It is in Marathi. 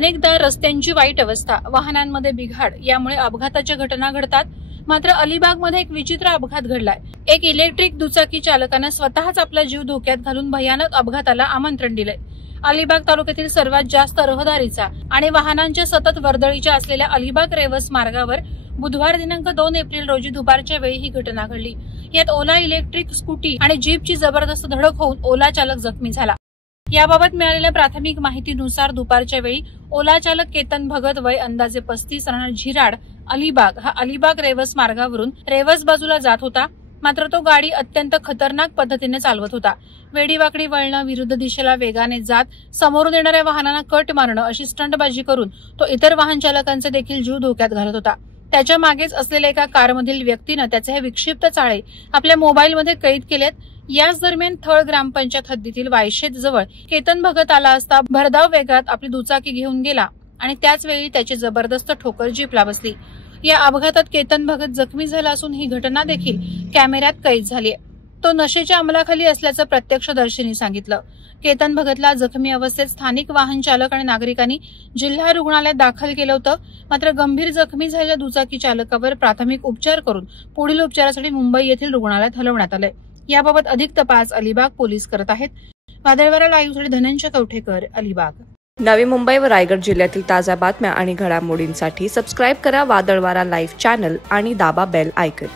अनेकदा रस्त्यांची वाईट अवस्था, वाहनांमध्ये बिघाड यामुळे अपघाताच्या घटना घडतात। मात्र अलिबागमध्ये एक विचित्र अपघात घडलाय। एक इलेक्ट्रिक दुचाकी चालकाने स्वतःच आपला जीव धोक्यात घालून भयानक अपघाताला आमंत्रण दिलंय। अलिबाग तालुक्यातील सर्वात जास्त रहदारीचा आणि वाहनांच्या सतत वर्दळीच्या असलेल्या अलिबाग रेवस मार्गावर बुधवार दिनांक 2 एप्रिल रोजी दुपारच्या वेळी ही घटना घडली। यात ओला इलेक्ट्रिक स्कूटी आणि जीपची जबरदस्त धडक होऊन ओला चालक जखमी झाला। याबाबत मिळालेल्या प्राथमिक माहितीनुसार दुपारच्या वेळी ओला चालक केतन भगत वय अंदाजे 35 राहणार झिराड अलिबाग हा अलिबाग रेवस मार्गावरून रेवस बाजूला जात होता। मात्र तो गाडी अत्यंत खतरनाक पद्धतीने चालवत होता। वेडीवाकडी वळणं, विरुद्ध दिशेला वेगाने जात समोरून येणाऱ्या वाहनांना कट मारणं अशी स्टंटबाजी करून तो इतर वाहन चालकांचे देखील जीव धोक्यात घालत होता। त्याच्या मागेच असलेल्या एका कारमधील व्यक्तीने त्याचे हे विक्षिप्त चाळे आपल्या मोबाईलमध्ये कैद केलेत। याच दरम्यान थळ ग्रामपंचायत हद्दीतील वायशेत जवळ केतन भगत आला असता भरधाव वेगात आपली दुचाकी घेऊन गेला आणि त्याच वेळी त्याची जबरदस्त ठोकर जीपला बसली। या अपघातात केतन भगत जखमी झाला असून ही घटना देखील कॅमेऱ्यात कैद झाली आहे। तो नशेच्या अंमलाखाली असल्याचं प्रत्यक्षदर्शींनी सांगितलं। केतन भगतला जखमी अवस्थेत स्थानिक वाहन चालक आणि नागरिकांनी जिल्हा रुग्णालयात दाखल केलं होतं। मात्र गंभीर जखमी झालेल्या दुचाकी चालकावर प्राथमिक उपचार करून पुढील उपचारासाठी मुंबई येथील रुग्णालयात हलवण्यात आलंय। याबाबत अधिक तपास अलिबाग पोलीस करत आहेत। वादळवारा लाईव्हसाठी धनंजय कवठेकर, अलिबाग। नवी मुंबई व रायगड जिल्ह्यातील ताज्या बातम्या आणि घडामोडींसाठी सबस्क्राईब करा वादळवारा लाईव्ह चॅनल आणि दाबा बेल आयकॉन।